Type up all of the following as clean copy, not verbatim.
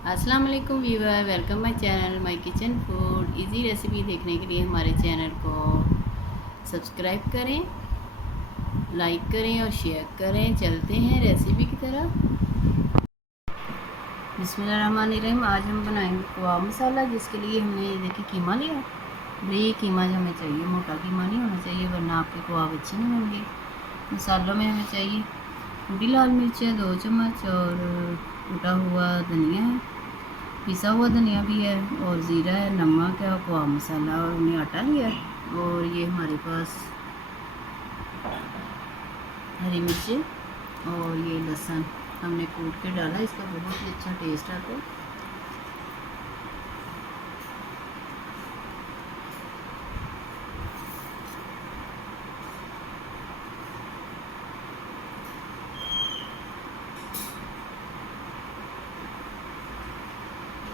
अस्सलाम वालेकुम viewer, welcome my channel my kitchen food. Easy recipe देखने के लिए हमारे चैनल को सब्सक्राइब करें, लाइक करें और शेयर करें। चलते हैं रेसिपी की तरफ। बिस्मिल्लाहिर्रहमानिर्रहीम। आज हम बनाएंगे कबाब मसाला, जिसके लिए हमने देखिए कीमा लिया। ये कीमा जो हमें चाहिए, मोटा कीमा नहीं होना चाहिए वरना आपके कबाब अच्छे नहीं होंगे। मसालों में हमें चाहिए पूरी लाल मिर्चें 2 चम्मच और कूटा हुआ धनिया है, पिसा हुआ धनिया भी है और ज़ीरा है, नमक है और कबाब मसाला और हमने आटा लिया है। और ये हमारे पास हरी मिर्चें और ये लहसुन हमने कूट के डाला, इसका बहुत ही अच्छा टेस्ट आता है।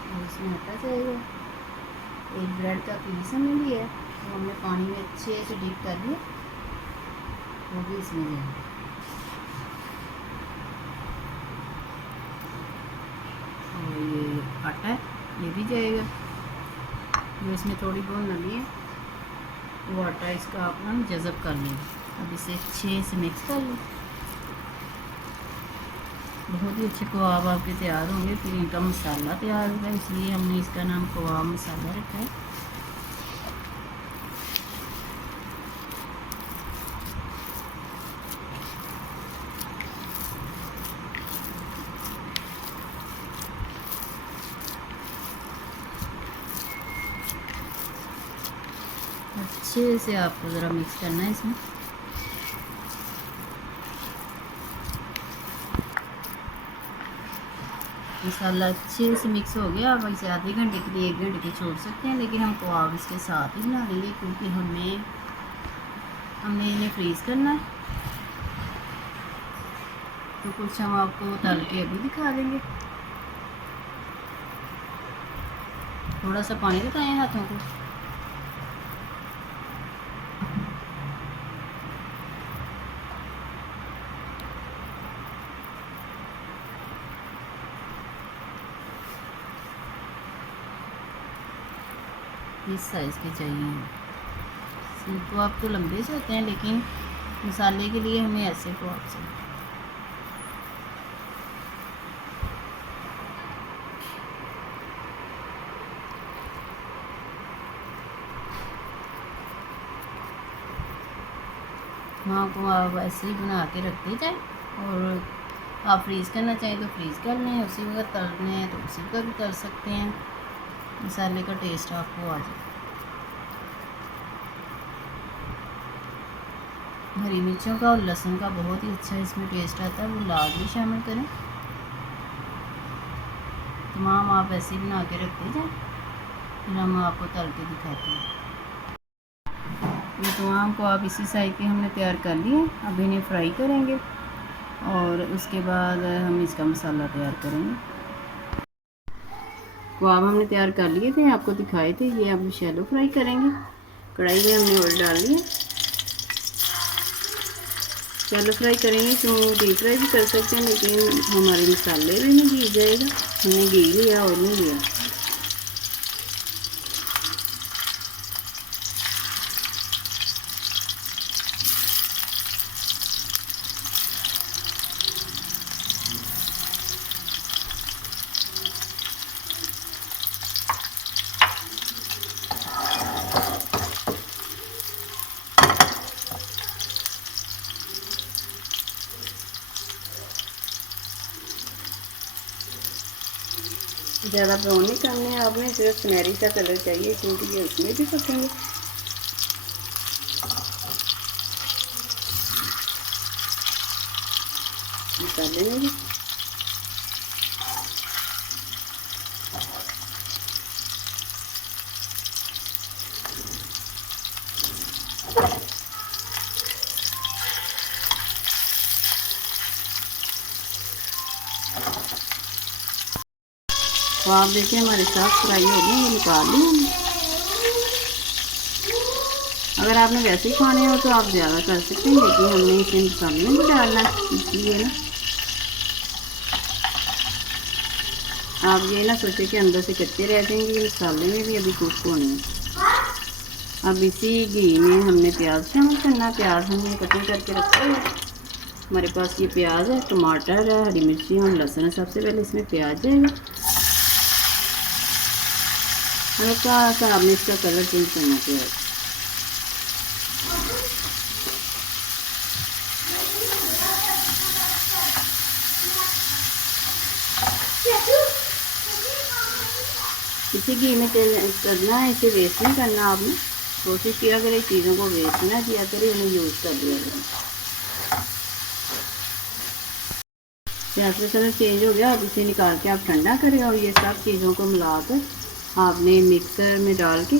और इसमें आटा जाएगा। एक ब्रेड का पीस हमने लिया है, तो हमने पानी में अच्छे से डिप कर लिया, वो भी इसमें जाएगा। और ये आटा है, ये भी जाएगा। जो इसमें थोड़ी बहुत नमी है वो आटा इसका आप हम जज़ब कर लेंगे। अब इसे अच्छे से मिक्स कर लें। बहुत ही अच्छे कबाब आपके तैयार होंगे। फिर इनका मसाला तैयार होगा, इसलिए हमने इसका नाम कबाब मसाला रखा है। अच्छे से आपको ज़रा मिक्स करना है इसमें। मसाला अच्छे से मिक्स हो गया। आप इसे आधे घंटे के लिए 1 घंटे के छोड़ सकते हैं, लेकिन हम कबाब इसके साथ ही बना लेंगे क्योंकि हमने इन्हें फ्रीज़ करना है। तो कुछ हम आपको तल के अभी दिखा देंगे। थोड़ा सा पानी लगाएं हाथों को। इस साइज़ के चाहिए। इनको आप तो लंबे से होते हैं, लेकिन मसाले के लिए हमें ऐसे को आपसे हाँ को आप ऐसे ही बना के रखते जाएं। और आप फ्रीज़ करना चाहें तो फ्रीज़ कर लें, उसी वक्त तलने हैं तो उसी का भी तल सकते हैं। मसाले का टेस्ट आपको आ जाए। हरी मिर्चों का और लहसुन का बहुत ही अच्छा इसमें टेस्ट आता है, वो लाजमी शामिल करें। तमाम आप ऐसे ही बना के रखते जाएं, फिर हम आपको तल के दिखाते हैं। ये तमाम को आप इसी साइज़ के हमने तैयार कर लिए। अब इन्हें फ्राई करेंगे और उसके बाद हम इसका मसाला तैयार करेंगे। कबाब हमने तैयार कर लिए थे, आपको दिखाए थे। ये अब शैलो फ्राई करेंगे। कढ़ाई में हमने ऑयल डाल लिया। शैलो फ्राई करेंगे तो डीप फ्राई भी कर सकते हैं, लेकिन हमारे मसाले भी नहीं भीग जाएगा। हमने घी लिया और नहीं लिया। ज़्यादा ब्राउन नहीं करने हैं आपने, सिर्फ सुनहरी सा कलर चाहिए, क्योंकि ये उसमें भी पकेंगे। मसाले में भी तो आप देखिए हमारे साथ फ्राई हो गए, ये निकाल लें हमने। अगर आपने वैसे ही खाने हो तो आप ज़्यादा कर सकते हैं, लेकिन हमने इसे मसाले में भी डालना है, इसलिए ना। आप ये ना सोचे कि अंदर से कच्चे रह जाएंगे, ये मसाले में भी अभी कुक होने हैं। अब इसी घी में हमने प्याज शामिल करना। प्याज हमने कटिंग करके रखा है। हमारे पास ये प्याज है, टमाटर है, हरी मिर्ची और लहसुन है। सबसे पहले इसमें प्याज जाएगा। हल्का सा आपने इसका कलर चेंज करना प्याज। इसी घी में तेल करना है, इसे वेस्ट नहीं करना। आपने कोशिश किया करें चीज़ों को वेस्ट ना किया करें, उन्हें यूज़ कर दिया करें। प्याज का कलर चेंज हो गया। अब इसे निकाल के आप ठंडा करें और ये सब चीज़ों को मिलाकर आपने मिक्सर में डाल के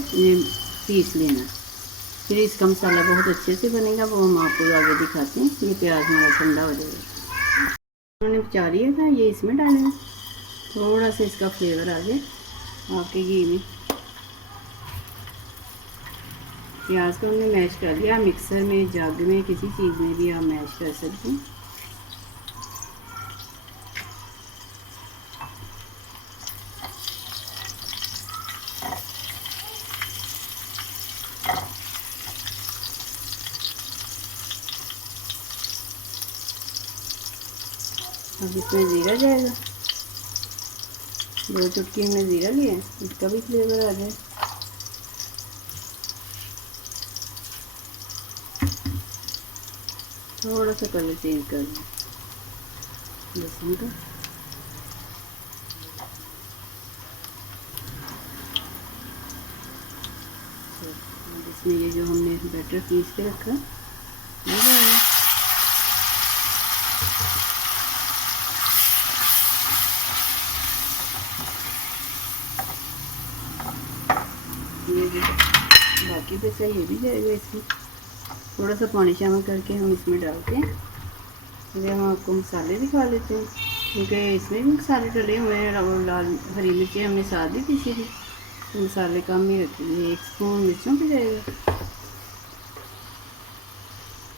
पीस लेना। फिर इसका मसाला बहुत अच्छे से बनेगा, वो हम आपको आगे दिखाते हैं। ये प्याज हमारा ठंडा हो जाएगा। उन्होंने बचा लिया था, ये इसमें डालेंगे। थोड़ा सा इसका फ्लेवर आ जाए आपके घी में। प्याज को हमने मैश कर लिया। मिक्सर में, जग में, किसी चीज़ में भी आप मैश कर सकते हैं। अब इसमें ज़ीरा जाएगा। 2 चुटकी हमने ज़ीरा लिया है, इसका भी फ्लेवर आ जाए। थोड़ा सा कलर चेंज कर दें लहसुन का। अब इसमें ये जो हमने बैटर पीस के रखा ये भी बाकी बचा, ये भी जाएगा इसमें। थोड़ा सा पानी शामिल करके हम इसमें डालते हैं। अभी हम आपको मसाले दिखा लेते हैं, क्योंकि इसमें भी मसाले डले हुए हैं। और लाल हरी मिर्ची हमने साथ ही पीसी थी, तो मसाले कम ही रखेंगे। 1 स्पून मिर्चों का जाएगा,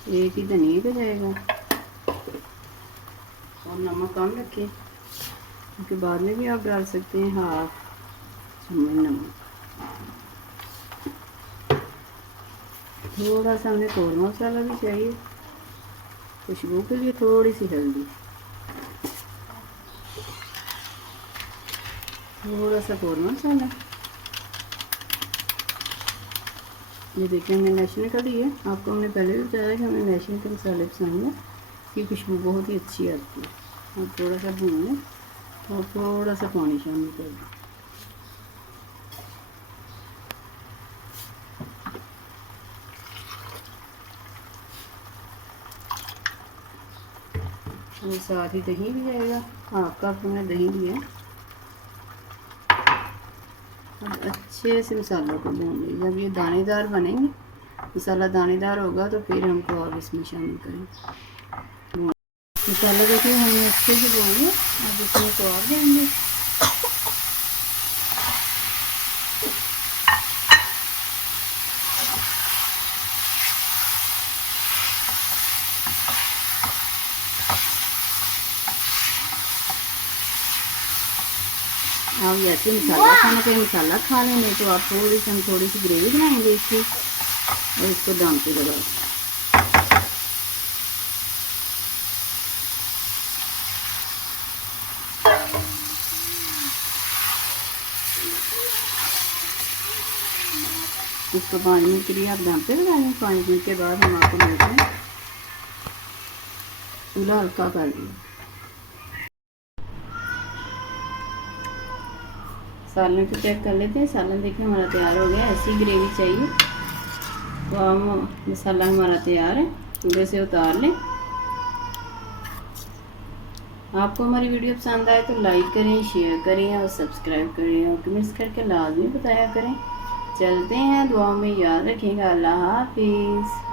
1 ही धनिया का जाएगा, और नमक कम रखें क्योंकि बाद में भी आप डाल सकते हैं। 1/2 चम्मच नमक। थोड़ा सा हमें कौरमा मसाला भी चाहिए खुशबू के लिए। थोड़ी सी हल्दी, थोड़ा सा कौरमा मसाला। ये देखिए हमने मैशिंग का लिया। आपको हमने पहले भी बताया कि हमें मैशिंग के मसाले पसंद है, इसकी खुशबू बहुत ही अच्छी आती है। और थोड़ा सा भून लें और थोड़ा सा पानी शामिल कर दें। और साथ ही दही भी जाएगा। 1/2 कप हमने दही लिया। अब अच्छे से मसालों को भून लीजिए। जब ये दानेदार बनेंगे, मसाला दानेदार होगा, तो फिर हमको और इसमें शामिल करें। मसाला देखिए हमने अच्छे से भून लिया। अब इसमें को और देंगे। आप जैसे मसाला खाना, कोई मसाला खा लें, नहीं तो आप थोड़ी सी ग्रेवी बनाएंगे इसकी, और इसको दम पे लगा। इसको 5 मिनट के लिए आप दम पे लगाएंगे। 5 मिनट के बाद हम आपको मिलते हैं। चूल्हा हल्का कर दिया। सालन को चेक कर लेते हैं। सालन देखिए हमारा तैयार हो गया। ऐसी ग्रेवी चाहिए तो हम मसाला हमारा तैयार है, चूल्हे से उतार लें। आपको हमारी वीडियो पसंद आए तो लाइक करें, शेयर करें और सब्सक्राइब करें, और कमेंट्स करके लाजमी बताया करें। चलते हैं, दुआ में याद रखिएगा। अल्लाह हाफिज़।